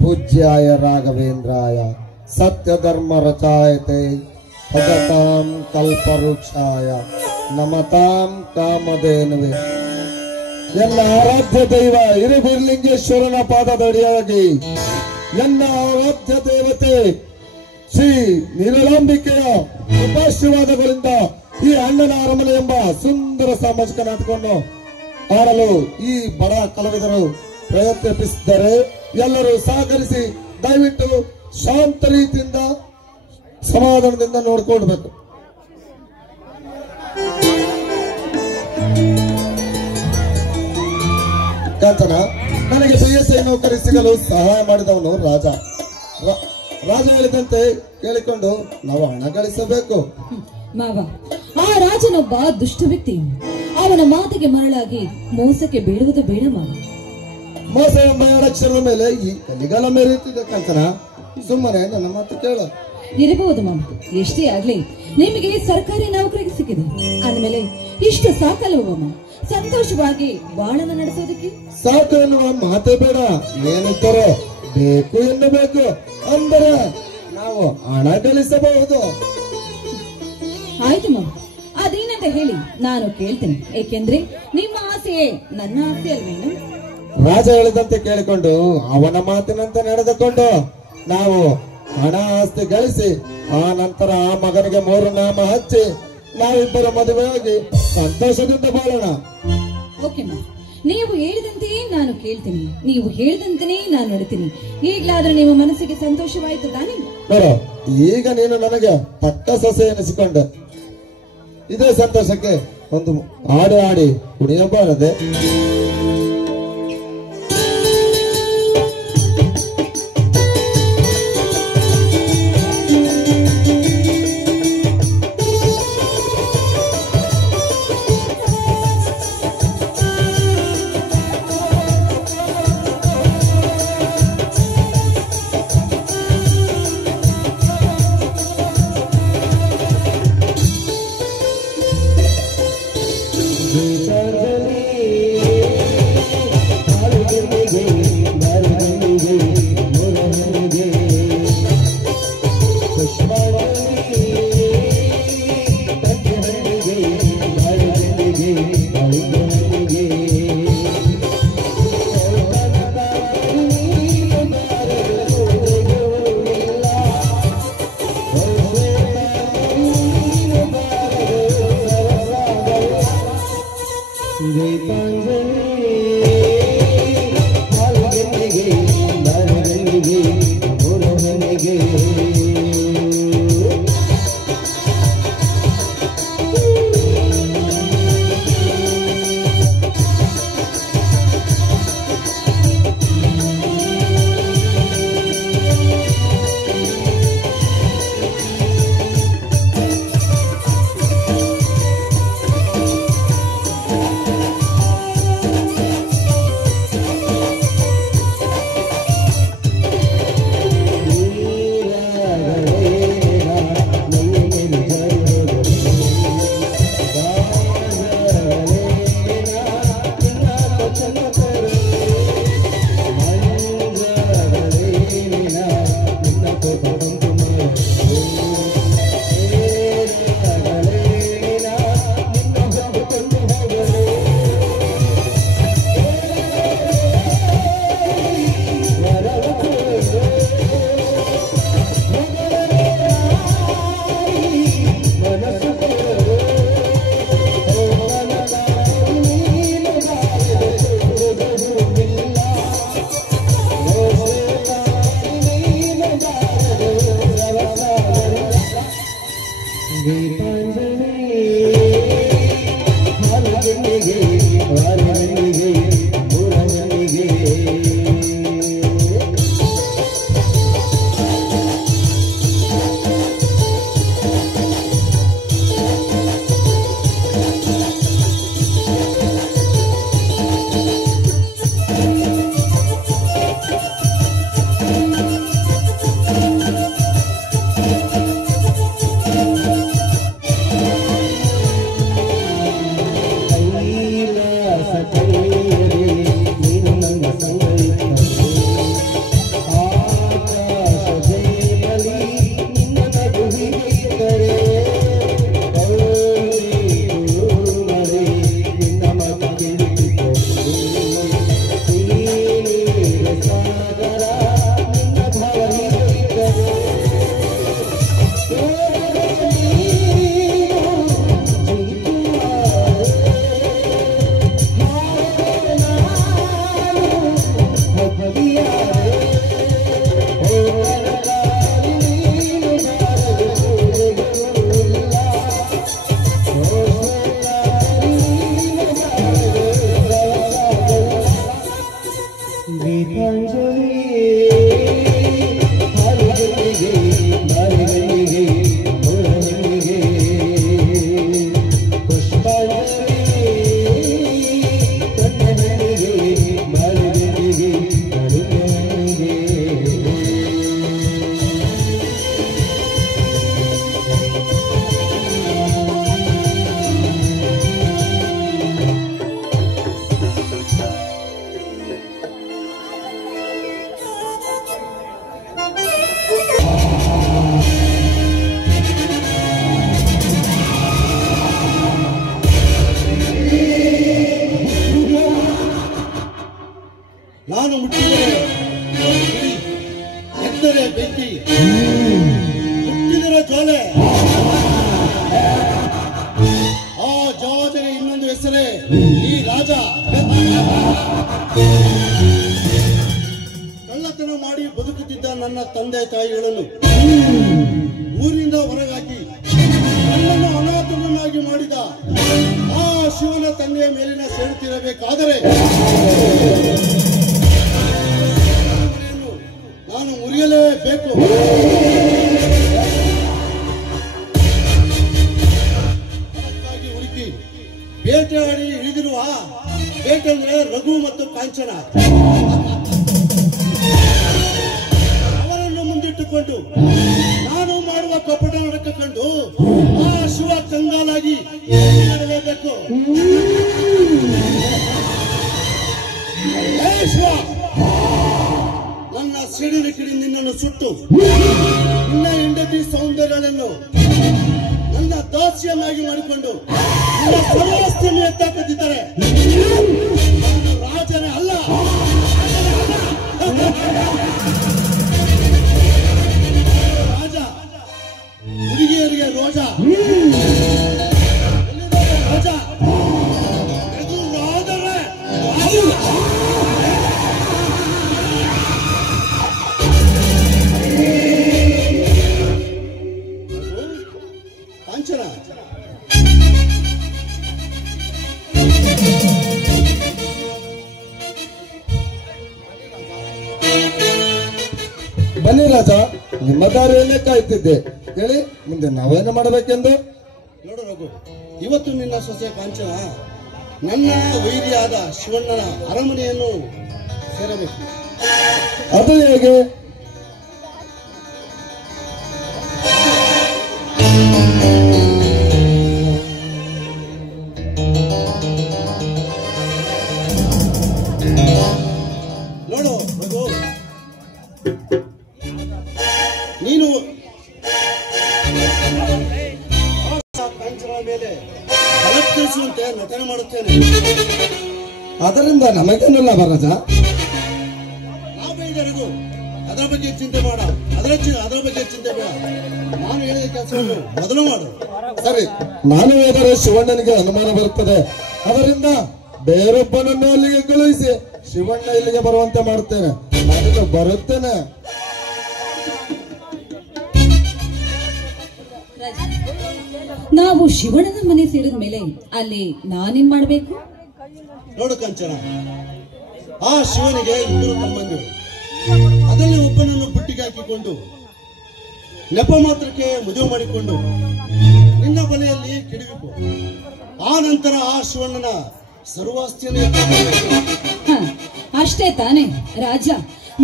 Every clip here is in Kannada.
पूज्याय राघवेंद्राय सत्य धर्म रचायते भगतां कल्पवृक्षाय नमतां कामधेनुवे ಎಲ್ಲ ಆರಾಧ್ಯ ದೈವ ಹಿರಿಬಿರ್ಲಿಂಗೇಶ್ವರನ ಪಾದದಡಿಯಾಗಿ ನನ್ನ ಆರಾಧ್ಯ ದೇವತೆ ಶ್ರೀ ನೀಲಾಂಬಿಕೆಯ ಉಪಾಶೀರ್ವಾದಗಳಿಂದ ಈ ಅಣ್ಣನ ಅರಮನೆ ಎಂಬ ಸುಂದರ ಸಾಮಾಜಿಕ ನಾಟಕವನ್ನು ಆಡಲು ಈ ಬಡ ಕಲಾವಿದರು ಪ್ರಯತ್ನಿಸಿದ್ದಾರೆ. ಎಲ್ಲರೂ ಸಹಕರಿಸಿ ದಯವಿಟ್ಟು ಶಾಂತ ರೀತಿಯಿಂದ ಸಮಾಧಾನದಿಂದ ನೋಡ್ಕೊಳ್ಬೇಕು. ಕಾಂಚನ, ನನಗೆ PSI ನೌಕರಿ ಸಿಗಲು ಸಹಾಯ ಮಾಡಿದವನು ರಾಜ. ರಾಜ ಹೇಳಿದಂತೆ ಕೇಳಿಕೊಂಡು ನಾವು ಹಣ ಗಳಿಸಬೇಕು. ಮಾವ, ಆ ರಾಜನೊಬ್ಬ ದುಷ್ಟ ವ್ಯಕ್ತಿ. ಅವನ ಮಾತಿಗೆ ಮರಳಾಗಿ ಮೋಸಕ್ಕೆ ಬೀಳುವುದು ಬೇಡ ಮಾವ. ಮೋಸ ಎಂಬ ಅಕ್ಷರದ ಮೇಲೆ ಈ ಕಲಿಗಾಲ ಮೆರೆಯುತ್ತಿದೆ ಕಾಂಚನ. ಸುಮ್ಮನೆ ನನ್ನ ಮಾತು ಕೇಳು. ಇರಬಹುದು ಮಾಮ, ಎಷ್ಟೇ ಆಗ್ಲಿ ನಿಮಗೆ ಸರ್ಕಾರಿ ನೌಕರಿಗೆ ಸಿಕ್ಕಿದೆ ಅಂದ್ಮೇಲೆ ಇಷ್ಟು ಸಾಕಲ್ವ ಮಾಮ? ಸಂತೋಷವಾಗಿ ಬಾಳನ ನಡೆಸೋದಕ್ಕೆ ಸಾಕು ಎನ್ನುವ ಮಾತೇ ಬೇಡ. ಏನಿದ್ದರೂ ಬೇಕು ಎನ್ನಬೇಕು. ಅಂದರೆ ನಾವು ಹಣ ಗಳಿಸಬಹುದು. ಆಯ್ತು ಮಾಮ, ಅದೇನಂತ ಹೇಳಿ ನಾನು ಕೇಳ್ತೇನೆ. ಏಕೆಂದ್ರೆ ನಿಮ್ಮ ಆಸೆಯೇ ನನ್ನ ಆಸೆ ಅಲ್ವೇನು? ರಾಜ ಹೇಳಿದಂತೆ ಕೇಳಿಕೊಂಡು ಅವನ ಮಾತಿನಂತೆ ನಡೆದುಕೊಂಡು ನಾವು ಹಣ ಆಸ್ತಿ ಗಳಿಸಿ ಆ ನಂತರ ಆ ಮಗನಿಗೆ 3 ನಾಮ ಹಚ್ಚಿ ನಾವಿಬ್ಬರು ಮದುವೆಯಾಗಿ ಸಂತೋಷದಿಂದ ಬಾಳೋಣ. ಓಕೆ ಮಾ, ನೀವು ಹೇಳಿದಂತೆಯೇ ನಾನು ಕೇಳ್ತೀನಿ, ನೀವು ಹೇಳಿದಂತೆಯೇ ನಾನು ನಡ್ತೀನಿ. ಈಗ್ಲಾದ್ರೂ ನಿಮ್ಮ ಮನಸ್ಸಿಗೆ ಸಂತೋಷವಾಯ್ತು ತಾನೇ? ನೋಡು, ಈಗ ನೀನು ನನಗೆ ತಕ್ಕ ಸೊಸೆ ಎನಿಸಿಕೊಂಡೆ. ಇದೇ ಸಂತೋಷಕ್ಕೆ ಒಂದು ಹಾಡು ಹಾಡಿ ಕುಣಿಯಬಾರದೆ? ನಾನು ಮುಟ್ಟಿದರೆ ಎತ್ತರೆ ಬೆಂಕಿ, ಮುಟ್ಟಿದರೆ ಜ್ವಾಲೆ. ಆ ಜವಾಜರಿಗೆ ಇನ್ನೊಂದು ಹೆಸರೇ ಈ ರಾಜ. ಕಳ್ಳತನ ಮಾಡಿ ಬದುಕುತ್ತಿದ್ದ ನನ್ನ ತಂದೆ ತಾಯಿಗಳನ್ನು ಕಾಂಚನ ಅವರನ್ನು ಮುಂದಿಟ್ಟುಕೊಂಡು ನಾನು ಮಾಡುವ ಕಪಟ ನಾಟಕ ಕಂಡು ಆ ಶಿವ ಕಂಗಾಲಾಗಿ ನಡೆಯಬೇಕು. ಶಿವ, ನನ್ನ ಸಿಡಿನ ಕಿಡಿ ನಿನ್ನನ್ನು ಸುಟ್ಟು ನಿನ್ನ ಹೆಂಡತಿ ಸೌಂದರ್ಯಗಳನ್ನು ನನ್ನ ದಾಸಿಯನ್ನಾಗಿ ಮಾಡಿಕೊಂಡು ನನ್ನ ಸರ್ವಸ್ತಿಯನ್ನು ಎತ್ತಾಕುತ್ತಿದ್ದಾರೆ. ನಾನು ರಾಜನೇ ಅಲ್ಲ. ರಾಜ ಹುಡುಗಿಯರಿಗೆ ರೋಜ ರಾಜ ಇದು ರಾಜರೇ ಕಾಂಚನ. ಬನ್ನಿ ರಾಜ, ನಿಮ್ಮ ದಾರಿಯಲ್ಲೇ ಕಾಯ್ತಿದ್ದೆ. ಹೇಳಿ, ಮುಂದೆ ನಾವೇನು ಮಾಡಬೇಕೆಂದು? ನೋಡು ರಘು, ಇವತ್ತು ನಿನ್ನ ಸೊಸೆ ಕಾಂಚನ ನನ್ನ ವೈರಿಯಾದ ಶಿವಣ್ಣನ ಅರಮನೆಯನ್ನು ಸೇರಬೇಕು. ಅದು ಹೇಗೆ? ನೋಡು ರಘು, ನೀನು ಕಾಂಚನ ಮೇಲೆ ಬಲತ್ಕರಿಸುವಂತೆ ನಟನೆ ಮಾಡುತ್ತೇನೆ. ಅದರಿಂದ ನಮಗೇನು ಲಾಭ ರಾಜ? ಲಾಭ ಇದೆ ರಘು, ಅದರ ಬಗ್ಗೆ ಚಿಂತೆ ಮಾಡ. ಅದರ ಬಗ್ಗೆ ಚಿಂತೆ ಬೇಡ. ನಾನು ಹೇಳಿದ ಕೆಲಸವನ್ನು ಮೊದಲು ಮಾಡು. ಸರಿ, ನಾನು ಹೋದರೆ ಶಿವಣ್ಣನಿಗೆ ಅನುಮಾನ ಬರುತ್ತದೆ. ಅದರಿಂದ ಬೇರೊಬ್ಬನನ್ನು ಅಲ್ಲಿಗೆ ಕಳುಹಿಸಿ ಶಿವಣ್ಣ ಇಲ್ಲಿಗೆ ಬರುವಂತೆ ಮಾಡುತ್ತೇನೆ. ನಾನು ಬರುತ್ತೇನೆ. ನಾವು ಶಿವಣ್ಣನ ಮನೆ ಸೇರಿದ ಮೇಲೆ ಅಲ್ಲಿ ನಾನೇನ್ ಮಾಡ್ಬೇಕು? ನೋಡು ಕಾಂಚನ, ಆ ಶಿವನಿಗೆ ಇಬ್ಬರು ತಮ್ಮಂದಿರು. ಅದರಲ್ಲಿ ಒಬ್ಬನನ್ನು ಬುಟ್ಟಿಗೆ ಹಾಕಿಕೊಂಡು ನೆಪ ಮಾತ್ರಕ್ಕೆ ಮದುವೆ ಮಾಡಿಕೊಂಡು ನಿನ್ನ ಬಲೆಯಲ್ಲಿ ಕೆಡವಿಕೊ. ಆ ನಂತರ ಆ ಶಿವಣ್ಣನ ಸರ್ವಾಸ್ತಿಯನ್ನು ಹ, ಅಷ್ಟೇ ತಾನೆ ರಾಜ.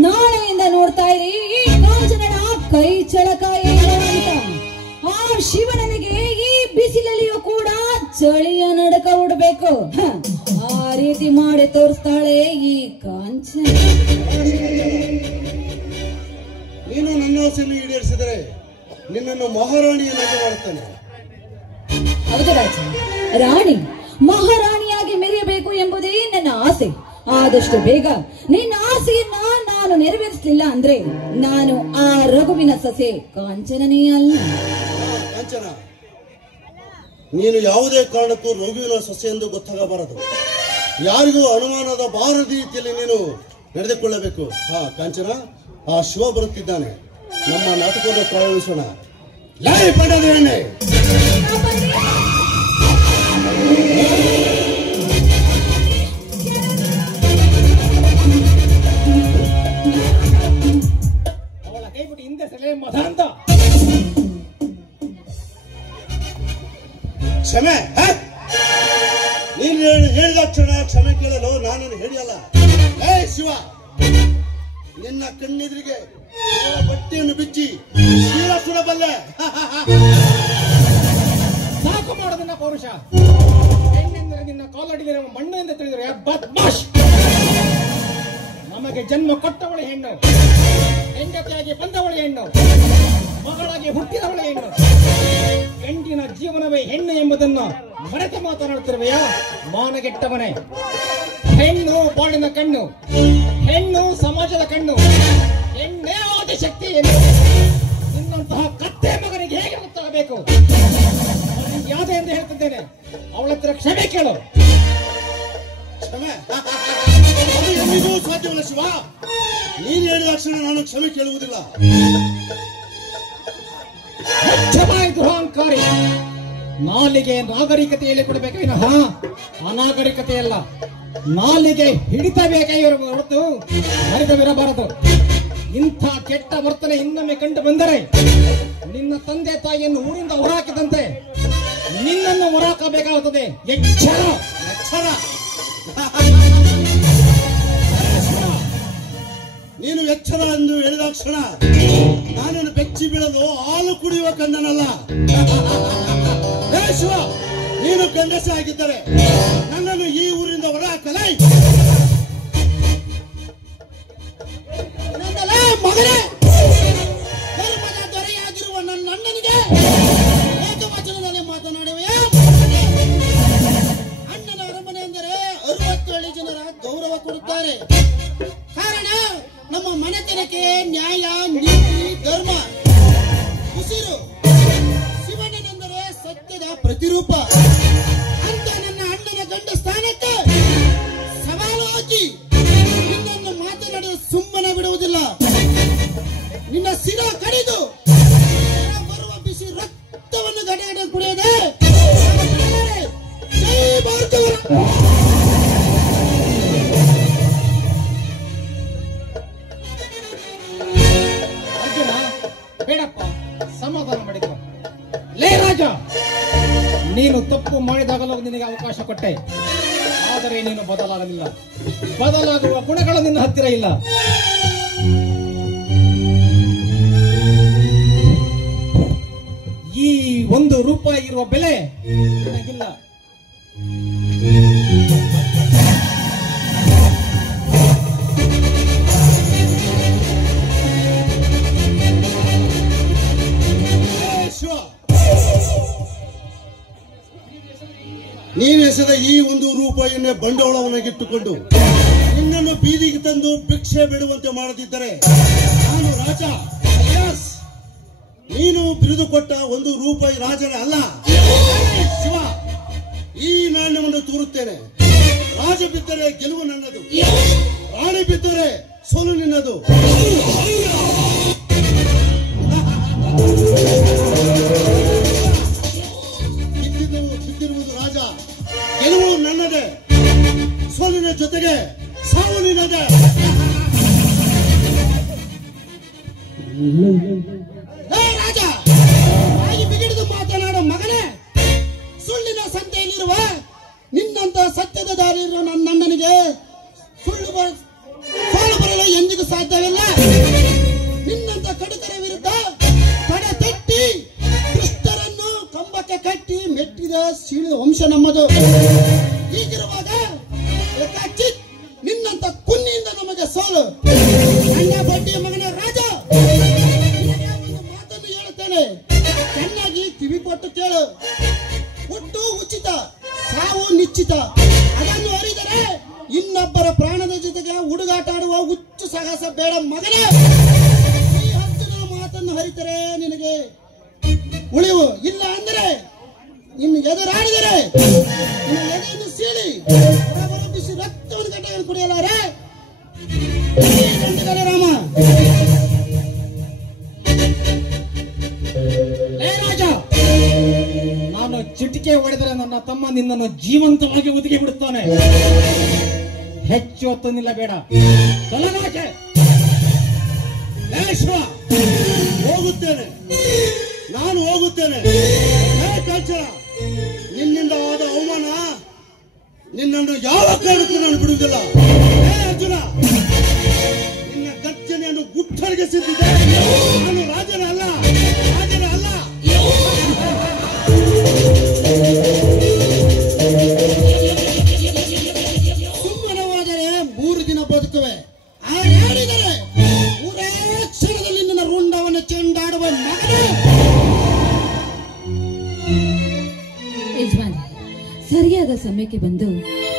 ನಾಳೆಯಿಂದ ನೋಡ್ತಾ ಇರಿ ಈ ಕಾಂಚನನ ಕೈ ಚಳಕ ಏನು ಅಂತ. ಆ ಶಿವನಿಗೆ ಈ ಬಿಸಿಲಲ್ಲಿಯೂ ಕೂಡ ಚಳಿಯ ನಡಕ ಉಡ್ಬೇಕು. ಆ ರೀತಿ ಮಾಡಿ ತೋರಿಸ್ತಾಳೆ ಈ ಕಾಂಚನ. ನೀನು ನನ್ನ ಆಸೆಯನ್ನು ಈಡೇರಿಸಿದರೆ ನಿನ್ನನ್ನು ಮಹಾರಾಣಿಯನ್ನಾಗಿ ಮಾಡುತ್ತೇನೆ. ಹೌದು ರಾಜ, ರಾಣಿ ಮಹಾರಾಣಿಯಾಗಿ ಮೆರೆಯಬೇಕು ಎಂಬುದೇ ನನ್ನ ಆಸೆ. ಆದಷ್ಟು ಬೇಗ ನಿನ್ನ ಆಸೆಯನ್ನ ನಾನು ನೆರವೇರಿಸಲಿಲ್ಲ ಅಂದ್ರೆ ನಾನು ಆ ರಘುವಿನ ಸೊಸೆ ಕಾಂಚನನೇ ಅಲ್ಲ. ಕಾಂಚನ, ನೀನು ಯಾವುದೇ ಕಾರಣಕ್ಕೂ ರಘುವಿನ ಸೊಸೆ ಎಂದು ಗೊತ್ತಾಗಬಾರದು. ಯಾರಿಗೂ ಅನುಮಾನದ ಬಾರದ ರೀತಿಯಲ್ಲಿ ನೀನು ನಡೆದುಕೊಳ್ಳಬೇಕು. ಕಾಂಚನ, ಆ ಶಿವ ಬರುತ್ತಿದ್ದಾನೆ. ನಮ್ಮ ನಾಟಕವನ್ನು ಪ್ರಾರಂಭಿಸೋಣ. ಲೈ ಪಂಡದೇವಣ್ಣೆ, ಅವಳ ಕೈಬಿಟ್ಟು ಹಿಂದೆ ಸೆಲೆ ಮದಾಂತ ಕ್ಷಮೆ. ನೀನು ಹೇಳಿದ ಕ್ಷಣ ಕ್ಷಮೆ ಕೇಳಲು ನಾನೇನು ಹೇಳಿಯಲ್ಲ. ಏ ಶಿವ, ನಿನ್ನ ಕಣ್ಣೆದುರಿಗೆ ಬಟ್ಟೆಯನ್ನು ಬಿಚ್ಚಿ ಶೀಲ ಸುಡಬಲ್ಲೆ. ಸಾಕು ಮಾಡೋದನ್ನ ಪೌರುಷ. ಹೆಣ್ಣೆಂದರೆ ನಿನ್ನ ಕಾಲಡಿಗೆ ಮಣ್ಣು ಎಂದು ತಿಳಿದರೆ ಬದ್ಮಾಶ್. ನಮಗೆ ಜನ್ಮ ಕೊಟ್ಟವಳೆ ಹೆಣ್ಣು, ಹೆಂಡತಿಯಾಗಿ ಬಂದವಳೆ ಹೆಣ್ಣು, ಮಗಳಾಗಿ ಹುಟ್ಟಿದವಳೆ ಹೆಣ್ಣು. ಗಂಡಿನ ಜೀವನವೇ ಹೆಣ್ಣು ಎಂಬುದನ್ನು ಮರೆತು ಮಾತನಾಡುತ್ತಿರುವೆಯಾ ಮಾನಗೆಟ್ಟವನೇ? ಹೆಣ್ಣು ಬಾಳಿನ ಕಣ್ಣು, ಹೆಣ್ಣು ಸಮಾಜದ ಕಣ್ಣು, ಹೆಣ್ಣೇ ಆದಿಶಕ್ತಿ. ನಿನ್ನಂತಹ ಕತ್ತೆ ಮಗನಿಗೆ ಹೇಗೆ ಗೊತ್ತಾಗಬೇಕು? ಯಾವುದೇ ಎಂದು ಹೇಳ್ತಿದ್ದೇನೆ. ಅವಳ ಹತ್ರ ಕ್ಷಮೆ ಕೇಳು. ಕ್ಷಮೆ ಅದು ಎಂದಿಗೂ ಸಾಧ್ಯವಲ್ಲ ಶಿವ. ನೀನು ಹೇಳಿದ ಕ್ಷಣ ನಾನು ಕ್ಷಮೆ ಕೇಳುವುದಿಲ್ಲ. ಮುಖ್ಯವಾಗಿ ದುರಹಂಕಾರಿ. ನಾಲಿಗೆ ನಾಗರಿಕತೆ ಹೇಳಿಕೊಡಬೇಕು ವಿನಃ ಅನಾಗರಿಕತೆಯಲ್ಲ. ನಾಲಿಗೆ ಹಿಡಿತಬೇಕೇ ಹೊರತು ಹರಿದವಿರಬಾರದು. ಇಂಥ ಕೆಟ್ಟ ವರ್ತನೆ ಇನ್ನೊಮ್ಮೆ ಕಂಡು ಬಂದರೆ ನಿನ್ನ ತಂದೆ ತಾಯಿಯನ್ನು ಊರಿಂದ ಹೊರಹಾಕಿದಂತೆ ನಿನ್ನನ್ನು ಹೊರಹಾಕಬೇಕಾಗುತ್ತದೆ. ಎಚ್ಚರ, ಎಚ್ಚರ. ನೀನು ಎಚ್ಚರ ಎಂದು ಹೇಳಿದ ಕ್ಷಣ ನಾನನ್ನು ಬೆಚ್ಚಿ ಬೀಳಲು ಹಾಲು ಕುಡಿಯುವ ಕಂದನಲ್ಲ. ಶಿವ, ನೀನು ಗಂಡಸೆ ಆಗಿದ್ದರೆ ನನ್ನನ್ನು ಈ ಊರಿಂದ ಹೊರ ಹಾಕಲೈ. ಮಗನೇ, ಧರ್ಮದ ದೊರೆಯಾಗಿರುವ ನನ್ನ ಅಣ್ಣನಿಗೆ ಏಕವಚನದಲ್ಲಿ ಮಾತನಾಡುವೆ. ಅಣ್ಣನ ಅರಮನೆ ಎಂದರೆ 67 ಜನರ ಗೌರವ ಕೊಡುತ್ತಾರೆ. ಕಾರಣ ನಮ್ಮ ಮನೆತನಕ್ಕೆ ನ್ಯಾಯ, ನೀತಿ, ಧರ್ಮ ಉಸಿರು. ಶಿವಣ್ಣನೆಂದರೆ ಸತ್ಯದ ಪ್ರತಿರೂಪ. ಅಂತ ನನ್ನ ಅಣ್ಣನ ಗಂಡ ಸ್ಥಾನಕ್ಕೆ ಸವಾಲು ಹಾಕಿ ನಿನ್ನನ್ನು ಮಾತನಾಡಲು ಸುಮ್ಮನೆ ಬಿಡುವುದಿಲ್ಲ. ನಿನ್ನ ಶಿರ ಕಡಿದು ಬರುವ ಬಿಸಿ ರಕ್ತವನ್ನು ಗಡಗಡೆ ಕುಡಿಯದೆ ಜೈ ಭಾರತವರ. ಅರ್ಜುನ, ಬೇಡಪ್ಪ, ಸಮಾಧಾನ ಮಾಡಿಕೊ. ಲೇ ರಾಜ, ನೀನು ತಪ್ಪು ಮಾಡಿದಾಗಲೂ ನಿನಗೆ ಅವಕಾಶ ಕೊಟ್ಟೆ. ಆದರೆ ನೀನು ಬದಲಾಗಲಿಲ್ಲ. ಬದಲಾಗುವ ಗುಣಗಳು ನಿನ್ನ ಹತ್ತಿರ ಇಲ್ಲ. ಈ ₹1 ಇರುವ ಬೆಲೆ ನಿನಗಿಲ್ಲ. ನೀನೆಸೆದ ಈ ₹1 ಬಂಡವಾಳವನ್ನಾಗಿಟ್ಟುಕೊಂಡು ನಿನ್ನನ್ನು ಬೀದಿಗೆ ತಂದು ಭಿಕ್ಷೆ ಬಿಡುವಂತೆ ಮಾಡದಿದ್ದರೆ ನಾನು ರಾಜ. ನೀನು ಬಿರಿದು ಕೊಟ್ಟ ₹1 ರಾಜನೇ ಅಲ್ಲ. ಶಿವ, ಈ ನಾಣ್ಯವನ್ನು ತೂರುತ್ತೇನೆ. ರಾಜ ಬಿದ್ದರೆ ಗೆಲುವು ನನ್ನದು, ರಾಣಿ ಬಿದ್ದರೆ ಸೋಲು ನಿನ್ನದು. ಬಿದ್ದಿರುವುದು ರಾಜ, ಗೆಲುವು ನನ್ನದೇ, ಸೋಲಿನ ಜೊತೆಗೆ ಸಾವು ನಿನ್ನದೇ. ರಾಜ, ಬಾಯಿ ಬಿಗಿಡಿದು ಮಾತನಾಡೋ ಮಗನೇ, ಸುಳ್ಳಿನ ಸಂತೆಯಲ್ಲಿರುವ ನಿನ್ನಂತ ಸತ್ಯದ ದಾರಿ ಇರುವ ನನ್ನ ಅಣ್ಣನಿಗೆ ಸೋಲು ಬರಲು ಎಂದಿಗೂ ಸಾಧ್ಯವಿಲ್ಲ. ನಿನ್ನಂತ ಕಡುಕರ ವಿರುದ್ಧ ತಡೆ ತಟ್ಟಿ ದುಷ್ಟರನ್ನು ಕಂಬಕ್ಕೆ ಕಟ್ಟಿ ಮೆಟ್ಟಿದ ಸೀಳು ವಂಶ ನಮ್ಮದು. ಹೀಗಿರುವಾಗ ನಿನ್ನಂತ ಕುನ್ನಿಯಿಂದ ನಮಗೆ ಸೋಲು. ನನ್ನ ಬಡ್ಡಿಯ ಮಗನ ರಾಜ, ಒಂದು ಮಾತನ್ನು ಹೇಳುತ್ತೇನೆ, ಚೆನ್ನಾಗಿ ಕಿವಿ ಕೊಟ್ಟು ಕೇಳು. ಹುಟ್ಟು ಉಚಿತ, ಸಾವು ನಿಶ್ಚಿತ. ಅದನ್ನು ಅರಿದರೆ ಇನ್ನೊಬ್ಬರ ಪ್ರಾಣದ ಜೊತೆಗೆ ಹುಡುಗಾಟ ಆಡುವ ಹುಚ್ಚು ಸಾಹಸ ಬೇಡ ಮಗನೇ. ಈ ಅರ್ಜುನನ ಮಾತನ್ನು ಹರಿತರೆ ನಿನಗೆ ಉಳಿವು, ಇಲ್ಲ ಅಂದರೆ ಇನ್ನು ಎದುರಾಡಿದರೆ ನಿನ್ನ ಎದೆಯನ್ನು ಸೀಳಿ ಬಿಸಿ ರಕ್ತವನ್ನು ಗಡ್ಡೆಯನ್ನು ಕುಡಿಯಲಾರೆ. ರಾಮ, ರಾಜ, ನಾನು ಚಿಟಿಕೆ ಹೊಡೆದರೆ ನನ್ನ ತಮ್ಮ ನಿನ್ನನ್ನು ಜೀವಂತವಾಗಿ ಒದಗಿ ಬಿಡುತ್ತಾನೆ. ಹೆಚ್ಚು ಹೊತ್ತು ನಿಲ್ಲಬೇಡ. ತಲರಾಜೆ, ಹೋಗುತ್ತೇನೆ, ನಾನು ಹೋಗುತ್ತೇನೆ. ನಿನ್ನಿಂದ ಆದ ಅವಮಾನ ನಿನ್ನನ್ನು ಯಾವ ಕಾರಣಕ್ಕೂ ನಾನು ಬಿಡುವುದಿಲ್ಲ. ಅರ್ಜುನ, ನಿನ್ನ ಗರ್ಜನೆಯನ್ನು ಗುಟ್ಟರಿಗೆ ಸಿದ್ದಿದೆ. ನಾನು ರಾಜನ ಅಲ್ಲ, ರಾಜನ ಅಲ್ಲ. ಸುಮ್ಮನವಾದರೆ 3 ದಿನ ಬದುಕುವೆ. ಆಡಿದರೆ ಮೂರೇ ಕ್ಷಣದಲ್ಲಿ ನಿನ್ನ ರುಂಡವನ್ನು ಚೆಂಡಾಡುವ ಮಗನೇ. ಯಜಮಾನ, ಸರಿಯಾದ ಸಮಯಕ್ಕೆ ಬಂದು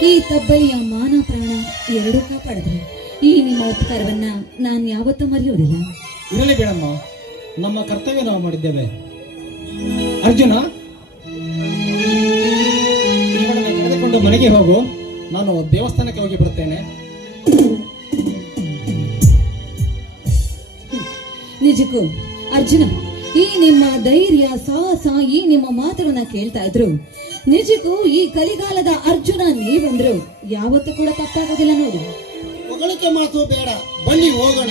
ಈ ತಬ್ಬಲಿಯ ಮಾನ ಪ್ರಾಣ ಎರಡೂ ಕಾಪಾಡಿದ್ರೆ ಈ ನಿಮ್ಮ ಉಪಕಾರವನ್ನ ನಾನು ಯಾವತ್ತೂ ಮರೆಯುವುದಿಲ್ಲ. ಇರಲಿ ಬೇಡಮ್ಮ, ನಮ್ಮ ಕರ್ತವ್ಯ ನಾವು ಮಾಡಿದ್ದೇವೆ. ಅರ್ಜುನ, ಇವಳನ್ನು ಕರೆದುಕೊಂಡು ಮನೆಗೆ ಹೋಗು. ನಾನು ದೇವಸ್ಥಾನಕ್ಕೆ ಹೋಗಿ ಬರುತ್ತೇನೆ. ನಿಜಕ್ಕೂ ಅರ್ಜುನ, ಈ ನಿಮ್ಮ ಧೈರ್ಯ, ಸಾಹಸ, ಈ ನಿಮ್ಮ ಮಾತನ್ನ ಕೇಳ್ತಾ ಇದ್ರು ನಿಜಕ್ಕೂ ಈ ಕಲಿಗಾಲದ ಅರ್ಜುನ ನೀವಂದ್ರು ಯಾವತ್ತೂ ಕೂಡ ತಪ್ಪಾಗೋದಿಲ್ಲ ನೋಡಿ. ಹೊಗಳಿಕೆ ಮಾತು ಬೇಡ, ಬನ್ನಿ ಹೋಗೋಣ.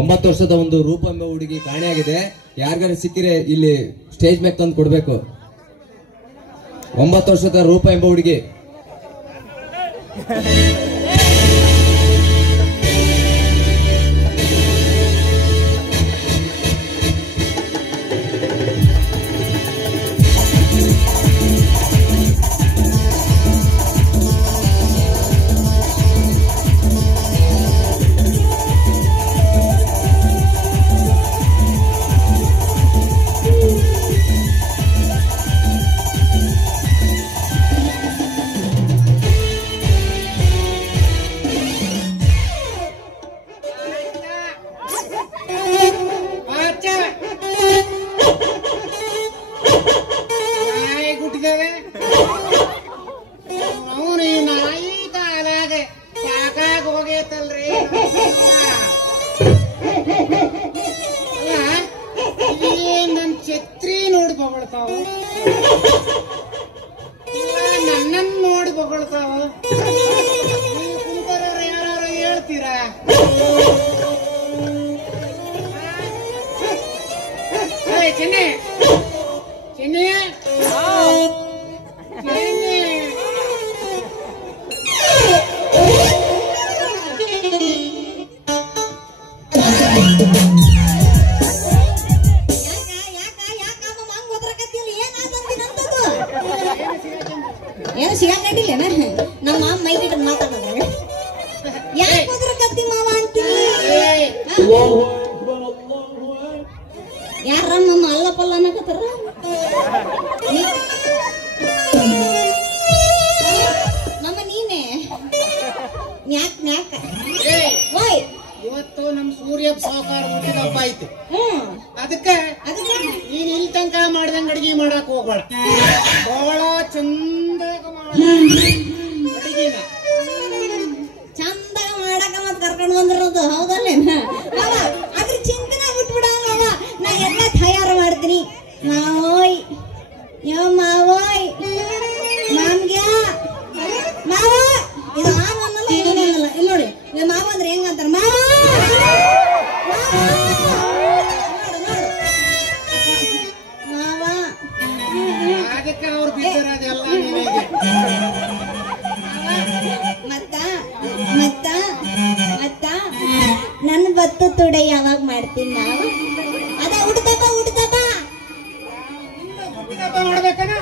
ಒಂಬತ್ತು ವರ್ಷದ ಒಂದು ರೂಪ ಎಂಬ ಹುಡುಗಿ ಕಾಣೆಯಾಗಿದೆ. ಯಾರಿಗಾರು ಸಿಕ್ಕಿರೆ ಇಲ್ಲಿ ಸ್ಟೇಜ್ ಮೇಲೆ ತಂದು ಕೊಡ್ಬೇಕು. 9 ವರ್ಷದ ರೂಪ ಎಂಬ ಹುಡುಗಿ. ಛತ್ರಿ ನೋಡಿ ಬೊಗಳ್ತಾವ, ನನ್ನನ್ನು ನೋಡಿ ಬೊಗಳ್ತಾವ. ಕುಂತರವ್ರು ಯಾರು ಹೇಳ್ತೀರಾ? ಚೆನ್ನೆ ಚೆನ್ನೆ ಏನು ಸಿಗಾಕಟ್ಟಿಲ್ಲ ನಮ್ಮ ಮಾಮ ಮೈ ಗಿಟ್ಟ ಮಾತಾಡೋದ್ರ ಯಾಕೆ ಹೋದ್ರಕತ್ತಿ ಮಾವ ಅಂತೀನಿ? ಯಾರ ನಮ್ಮ ಅಲ್ಲಪಲ್ಲ ಅನ್ನಕತ್ತಾರ? ನಮ್ಮ ನೀನೆ ನ್ಯಾಕ್ ನ್ಯಾಕ ಓಯ್ ಇವತ್ತು ನಮ್ ಸೂರ್ಯ ಸಾಕಾರ ಹುಟ್ಟಿದ ಹಬ್ಬ ಐತಿ. ಅದಕ್ಕ ನೀನ್ ಇಲ್ಲಿ ತನಕ ಮಾಡ್ದಂಗ ಅಡಿಗೆ ಮಾಡಕ್ ಹೋಗ್ಬೇಡ, ಬಹಳ ಚಂದಾಗ ಅಡಿಗೆನ ಚಂದಾಗ ಮಾಡಕ ಮತ್ ಕರ್ಕೊಂಡು ಬಂದಿರೋದು ಹೌದಲ್ಲೇನ? ಅದ್ರ ಚಿಂತನೆ ಬಿಟ್ಬಿಡ ಮಾವ, ನಾ ಎಲ್ಲ ತಯಾರು ಮಾಡ್ತೀನಿ. ಮಾವೋಯ್ ಯೋ ಮಾವೋಯ್ ಮಾಮ್ಗ್ಯಾ ಮಾವ, ಇದು ಮಾವ ಅನ್ನಲ್ಲ ಏನಲ್ಲ. ಇಲ್ಲಿ ನೋಡಿ ಇದು ಮಾವ ಅಂದ್ರೆ ಹೆಂಗ ಅಂತಾರ, ಮಾವ ಮಾವ. ಅದಕ್ಕೆ ಅವ್ರು ಬಿಟ್ಟಿರೋದೆಲ್ಲ ನಿನಗೆ. ಮತ್ತ ಮತ್ತ ಮತ್ತ ನನ್ನ ಬತ್ತು ತುಡೆ ಯಾವಾಗ ಮಾಡ್ತೀನಿ ನಾವು? ಅದ ಹುಡ್ದಪ್ಪ ಹುಡ್ದಪ್ಪ ಹಬ್ಬ ಮಾಡ್ಬೇಕನ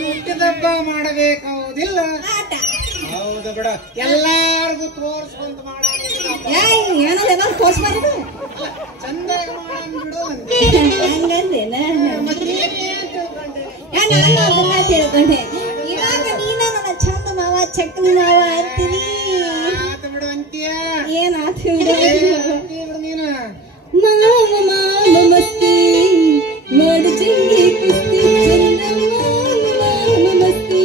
ಹುಟ್ಟಿದಬ್ಬ ಮಾಡಬೇಕಾಗುದಿಲ್ಲ. ಹೌದು ಬಿಡ, ಎಲ್ಲಾರ್ಗು ತೋರ್ಸ್ಕೊಂತ ಮಾಡ ಏನೋ ತೋರ್ಸ್ಬಾರ್ದು, ಚಂದಾಗ ಮಾಡ ಬಿಡು. ಹಂಗಂದೇನ? ನಾನು ಅದನ್ನ ತಿಳ್ಕೊಂಡೆ. ಇವಾಗ ನೀನ ನನ್ನ ಚಂದ ಮಾವ ಚಕ್ಲಿ ಮಾವ ಅಂತೀನಿ. ಬಿಡು ಅಂತೀಯ ಏನಾತು ನೀನ ಮಾಮ ಮಾಮ ಮಸ್ತಿ ಮಾಡು ಚಂಗಿ ಕುಸ್ತಿ ಚಂದ ಮಾಮ ಮಸ್ತಿ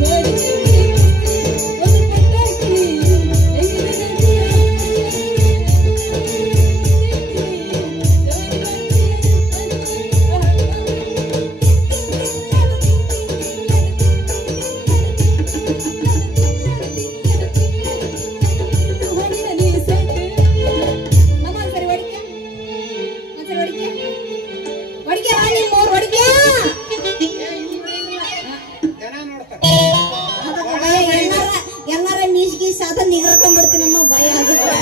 ಮಾಡು ಚಂಗಿ ಒಂದು ಪಟಾಕಿ ಎಲ್ಲಾರ ನೀಸ್ಗಿ ಸಾಧ ನಿಗರ್ಕೊಂಡ್ಬಿಡ್ತೀನಿ ಅನ್ನೋ ಭಯ ಆಗುತ್ತೆ.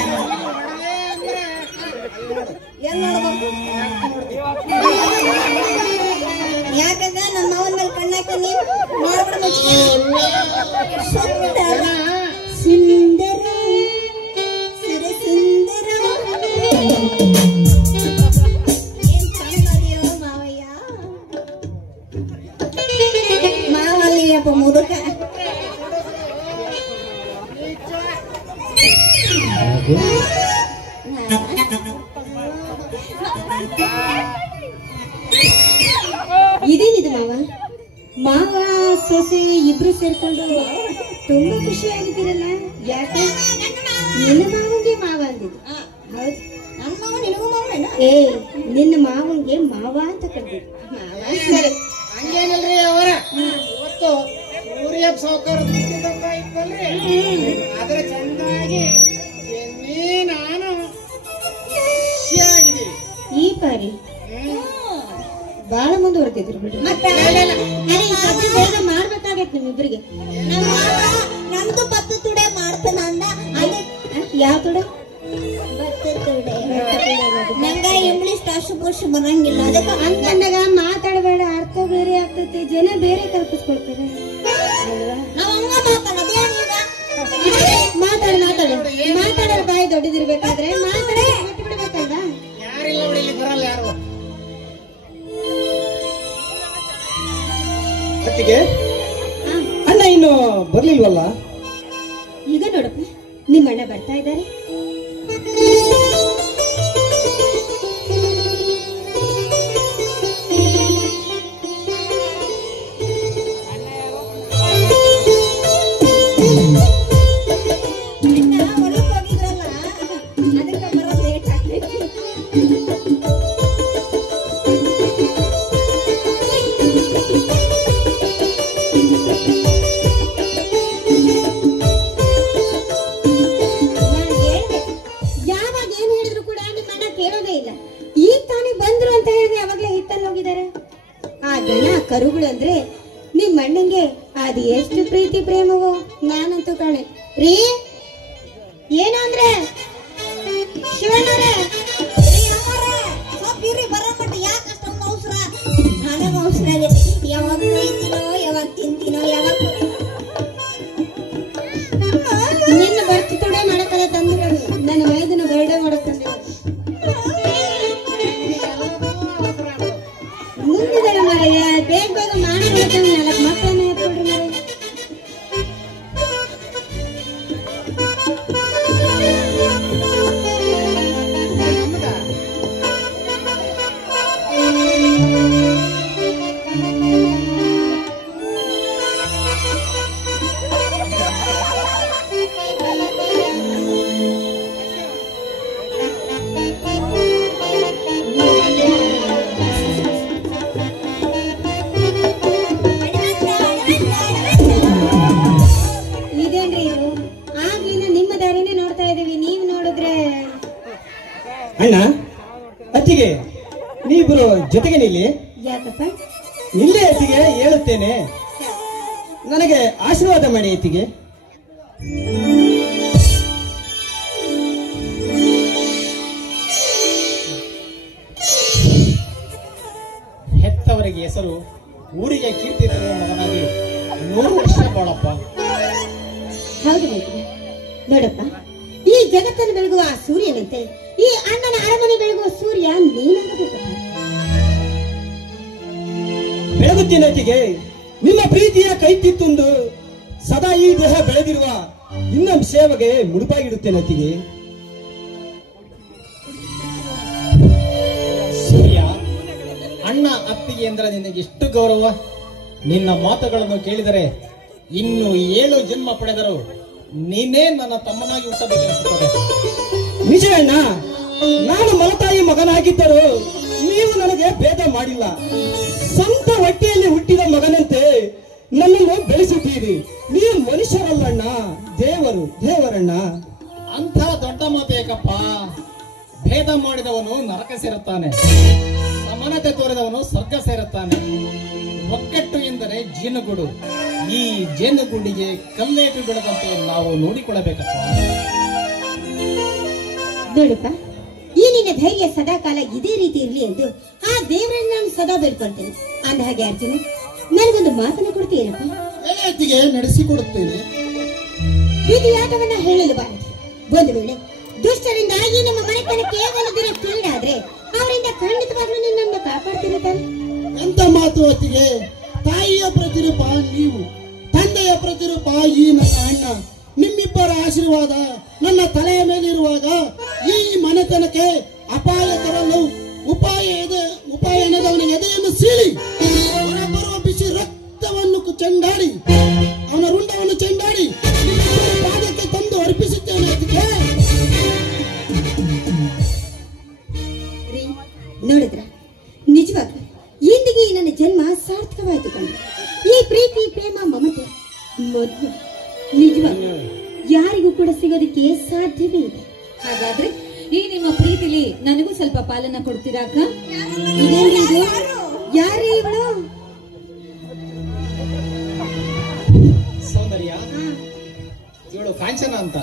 ಯಾಕಾಗ ನನ್ನ ಮಾವನ ಮೇಲೆ ಕಣ್ಣಾಕಿ ನೋಡ್ಬಿಡ ಸುಂದರ ಸುಂದರ ಸುರ ಸುಂದರ ಏನ್ ಚಂದದಿಯೋ ಮಾವಯ್ಯ. ಮಾವಲ್ಲಿಯಪ್ಪ ಮುದುಕ ಇದೇನಿದು ಮಾವ? ಮಾವ ಸೊಸೆ ಇಬ್ರು ಸೇರ್ಕೊಂಡು ತುಂಬಾ ಖುಷಿಯಾಗಿದ್ದೀರಲ್ಲ, ಯಾಕೆ? ನಿನ್ನ ಮಾವಂಗೆ ಮಾವ ಅಂದಿದ್ದು. ಹೌದು, ನನ್ನ ಮಾವ ನಿನಗೂ ಮಾವನ? ನಿನ್ನ ಮಾವಂಗೆ ಮಾವ ಅಂತ ಕರೆದಿದ್ದು. ಸರಿ, ಹಂಗೇನಲ್ರಿ ಅವರ ಇವತ್ತು ಸೂರ್ಯ ಸಾವುಕಾರ ಇತ್ತಲ್ರಿ, ಆದ್ರೆ ಚಂದಾಗಿ ನಾನು ಖುಷಿಯಾಗಿದ್ದೀವಿ. ಈ ಪಾರಿ ಬಾಳ ಮುಂದುವರೆದಿದ್ರು ಬಿಡ್ರಿ. ಮತ್ತೆ ಬೇಗ ಮಾಡ್ಬೇಕಾಗೈತಿ ನಿಮ್ಮಿಬ್ರಿಗೆ. ನಮ್ದು ಭತ್ತ ತುಡೆ ಮಾಡ್ತಾನ ಅಂದ. ಯಾವ ತುಡೆ? ನಂಗ ಇಂಗ್ಲಿಷ್ ಅಷ್ಟು ಪುರುಷ ಬರಂಗಿಲ್ಲ, ಅದಕ್ಕೆ ಹಂಗಂದಾಗ ಮಾತಾಡಬೇಡ, ಅರ್ಥ ಬೇರೆ ಆಗ್ತೈತಿ, ಜನ ಬೇರೆ ಕಲ್ಪಿಸ್ಕೊಳ್ತಾರೆ. ಮಾತಾಡೋ ಬಾಯಿ ದೊಡ್ಡದಿರ್ಬೇಕಾದ್ರೆ ಮಾತಾಡೇ ಬಿಟ್ಟು ಬಿಡ್ಬೇಕಲ್ವಾ? ಯಾರಿಲ್ಲ ನೋಡಿ, ಇಲ್ಲಿ ಬರಲ್ಲ ಯಾರು. ಅತ್ತಿಗೆ ಅಣ್ಣ ಇನ್ನು ಬರ್ಲಿಲ್ವಲ್ಲ? ಈಗ ನೋಡಪ್ಪ, ನಿಮ್ಮ ಅಣ್ಣ ಬರ್ತಾ ಇದ್ದಾರೆ. ಕರುಗಳು ಅಂದ್ರೆ ನಿಮ್ ಅಣ್ಣಂಗೆ ಅದು ಎಷ್ಟು ಪ್ರೀತಿ ಪ್ರೇಮವೋ ನಾನಂತೂ ಕಾಣೆ ರೀ. ಏನು ಅಂದ್ರೆ ಶಿವಣ್ಣರೇ ಬರಪಟ್ಟು ಯಾಕೆ ಅಷ್ಟೊಂದು ಅವಸರ? ನನಗೆ ಅವಸರ ಇದೆ. ಯಾವಾಗ ಕುಯ್ತೀನೋ, ಯಾವಾಗ ತಿಂತೀನೋ, ಯಾವಾಗ ನಿನ್ನ ಬರ್ತಿ ತೊಡೆ ಮಾಡಕ್ಕಲ್ಲ ತಂದು ನನ್ನ ವೈದ್ಯನ ಬರ್ಡೇ ಮಾಡಕ್ ತಂದೆ. ಮುಂದಿದ್ದಾರೆ ಮರಯ್ಯ, ಬೇಗ ಬೇಗ ಮಾಡಿ ನಾಲ್ಕು ಮಕ್ಕಳನ್ನ ಎತ್ಕೊಡ್ರಿ ಮರ. ಅಣ್ಣ ಅತ್ತಿಗೆ ನೀವಿಬ್ರು ಜೊತೆಗೆ ನಿಲ್ಲಿ. ಯಾಕಪ್ಪ? ನಿಲ್ಲೇ ಅತ್ತಿಗೆ, ಹೇಳುತ್ತೇನೆ. ನನಗೆ ಆಶೀರ್ವಾದ ಮಾಡಿ ಅತ್ತಿಗೆ. ಹೆತ್ತವರಿಗೆ ಹೆಸರು, ಊರಿಗೆ ಕೀರ್ತಿ ತರುವ ಮಗನಾಗಿ 100 ವರ್ಷ ಬಾಳಪ್ಪ. ಹೌದು ನೋಡಪ್ಪ, ಈ ಜಗತ್ತನ್ನು ಬೆಳಗುವ ಆ ಸೂರ್ಯನಂತೆ ಈ ಅಣ್ಣನ ಅರಮನೆ ಬೆಳಗುವ ಸೂರ್ಯ ನೀನಾಗಬೇಕಪ್ಪ. ಬೆಳಗುತ್ತೇನೆ ಅತ್ತಿಗೆ. ನಿಮ್ಮ ಪ್ರೀತಿಯ ಕೈತಿತ್ತೊಂದು ಸದಾ ಈ ದೇಹ ಬೆಳೆದಿರುವ ಇನ್ನೊಂದು ಸೇವೆಗೆ ಮುಡುಪಾಗಿಡುತ್ತೇನೆ ಅತ್ತಿಗೆ. ಸೂರ್ಯ, ಅಣ್ಣ ಅತ್ತಿಗೆ ಅಂದ್ರೆ ನಿನಗೆ ಎಷ್ಟು ಗೌರವ. ನಿನ್ನ ಮಾತುಗಳನ್ನು ಕೇಳಿದರೆ ಇನ್ನು 7 ಜನ್ಮ ಪಡೆದರು ನೀನೇ ನನ್ನ ತಮ್ಮನಾಗಿ ಹುಟ್ಟಬೇಕೆನಿಸುತ್ತದೆ. ನಿಜ ಅಣ್ಣ, ನಾನು ಮಲತಾಯಿ ಮಗನಾಗಿದ್ದರೂ ನೀವು ನನಗೆ ಭೇದ ಮಾಡಿಲ್ಲ. ಸ್ವಂತ ಹೊಟ್ಟೆಯಲ್ಲಿ ಹುಟ್ಟಿದ ಮಗನಂತೆ ನನ್ನನ್ನು ಬೆಳೆಸುತ್ತೀರಿ. ನೀವು ಮನುಷ್ಯರಲ್ಲಣ್ಣ, ದೇವರಣ್ಣ. ಅಂಥ ದೊಡ್ಡ ಮಾತು ಏಕಪ್ಪ. ಭೇದ ಮಾಡಿದವನು ನರಕ ಸೇರುತ್ತಾನೆ, ಸಮಾನತೆ ತೋರಿದವನು ಸ್ವರ್ಗ ಸೇರುತ್ತಾನೆ. ಒಕ್ಕಟ್ಟು ಎಂದರೆ ಜೇನುಗೂಡು. ಈ ಜೇನುಗೂಡಿಗೆ ಕಲ್ಲೇಟು ಬೀಳದಂತೆ ನಾವು ನೋಡಿಕೊಳ್ಳಬೇಕಪ್ಪ. ನೋಡಪ್ಪ, ಈ ನಿನ್ನ ಧೈರ್ಯ ಸದಾ ಕಾಲ ಇದೇ ರೀತಿ ಇರ್ಲಿ ಎಂದು ಆ ದೇವರನ್ನ ನಾನು ಸದಾ ಬೇಡ್ಕೊಳ್ತೇನೆ. ಅಂದ ಹಾಗೆ ಅರ್ಜುನ, ನನಗೊಂದು ಮಾತನ್ನು ಕೊಡ್ತೀಯನಪ್ಪ? ಅತ್ತಿಗೆ ನಡೆಸಿಕೊಡುತ್ತೇನೆ. ವಿಧಿಯಾಟವನ್ನ ಹೇಳಲು ಬಾರದು. ಒಂದು ವೇಳೆ ದುಷ್ಟರಿಂದ ಈ ನಮ್ಮ ಮನೆತನಕ್ಕೆ ಒಂದು ದಿನ ತಿಳಿದಾದ್ರೆ ಅವರಿಂದ ಖಂಡಿತವಾಗ್ಲೂ ನಿನ್ನನ್ನು ಕಾಪಾಡ್ತಿರುತ್ತಾನೆ. ಎಂತ ಮಾತು ಅತ್ತಿಗೆ? ತಾಯಿಯ ಪ್ರತಿರೂಪ ನೀವು, ತಂದೆಯ ಪ್ರತಿರೂಪ ಈ ನನ್ನ ಅಣ್ಣ. ನಿಮ್ಮಿಬ್ಬರ ಆಶೀರ್ವಾದ ನನ್ನ ತಲೆಯ ಮೇಲಿರುವಾಗ ಈ ಮನೆತನಕ್ಕೆ ಅಪಾಯ ತರಲು ಉಪಾಯ ಎನ್ನದ ಅವನ ಎದೆಯನ್ನು ಸೀಳಿ ಹೊರಬರುವ ಬಿಸಿ ರಕ್ತವನ್ನು ಚೆಂಡಾಡಿ ಅವನ ರುಂಡವನ್ನು ಚೆಂಡಾಡಿ ಪಾದಕ್ಕೆ ತಂದು ಅರ್ಪಿಸುತ್ತೇನೆ. ಅದಕ್ಕೆ ನೋಡಿದ್ರ ನಿಜವಾಗ ಇಂದಿಗೆ ನನ್ನ ಜನ್ಮ ಸಾರ್ಥಕವಾಯಿತು ಕಂಡು. ಈ ಪ್ರೀತಿ ಪ್ರೇಮ ಮಮತೆ ಮೊದಲು ನಿಜವಾಗ ಯಾರಿಗೂ ಕೂಡ ಸಿಗೋದಕ್ಕೆ ಸಾಧ್ಯವೇ ಇದೆ. ಹಾಗಾದ್ರೆ ಈ ನಿಮ್ಮ ಪ್ರೀತಿಲಿ ನನಗೂ ಸ್ವಲ್ಪ ಪಾಲನ ಕೊಡ್ತೀರಾ ಅಕ್ಕ? ಯಾರು ಇವಳು? ಸೌಂದರ್ಯ ಇವಳು ಕಾಂಚನ ಅಂತ.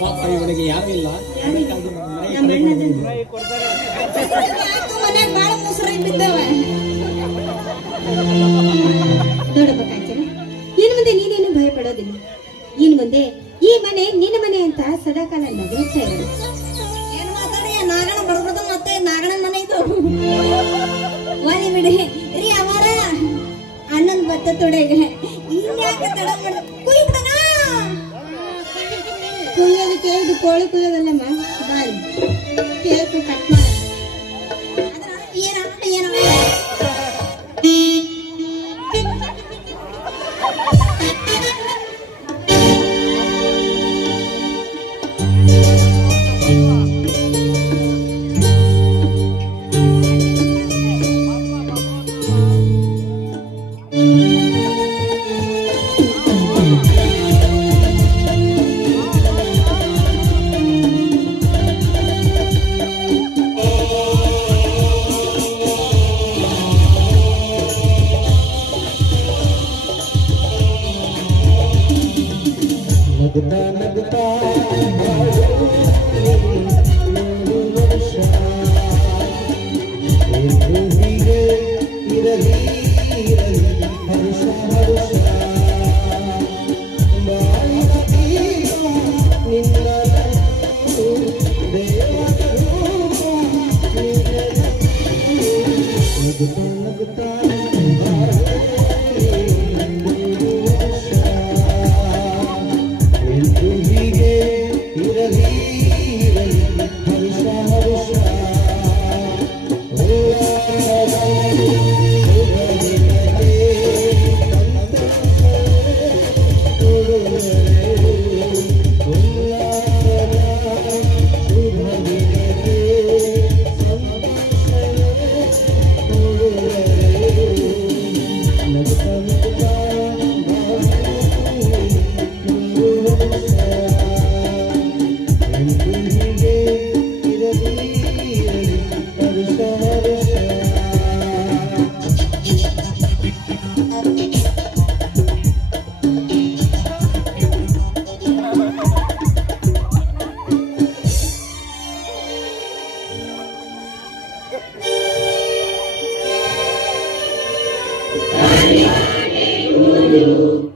ಪಾಪ ಇವಳಿಗೆ ಯಾರು ಇಲ್ಲ. ಮನೆಗೆ ಬಾಳ ಮೊಸರು ಬಿದ್ದಾವೆ. ನೋಡಪ್ಪ ಕಾಂಚನ, ಇನ್ನು ಮುಂದೆ ನೀನೇನು ಭಯ ಪಡೋದಿಲ್ಲ. ಇನ್ನು ಮುಂದೆ ಈ ಮನೆ ನಿನ್ನ ಮನೆ ಅಂತ ಸದಾಕಾಲ ನಗುತ್ತಾ ಇರೋದು. ಏನು ಮಾತಾಡಿ ನಾಗಣ ಬಡಬಡ ಮತ್ತೆ ನಾಗಣ ಮನೆ ಇದು ವಾಲಿ ಬಿಡಿ ರೀ ಅವರ ಅಣ್ಣನ್ ಬತ್ತ ತೊಡೆಗೆ ಇನ್ಯಾಕೆ ತಡ ಮಾಡ ಕುಯ್ಬಿಡಣ. ಕುಯ್ಯೋದಕ್ಕೆ ಇದು ಕೋಳಿ ಕುಯ್ಯೋದಲ್ಲಮ್ಮ, ಬಾರಿ ಕೇಕ್ ಕಟ್ ಮಾಡ. Hallelujah.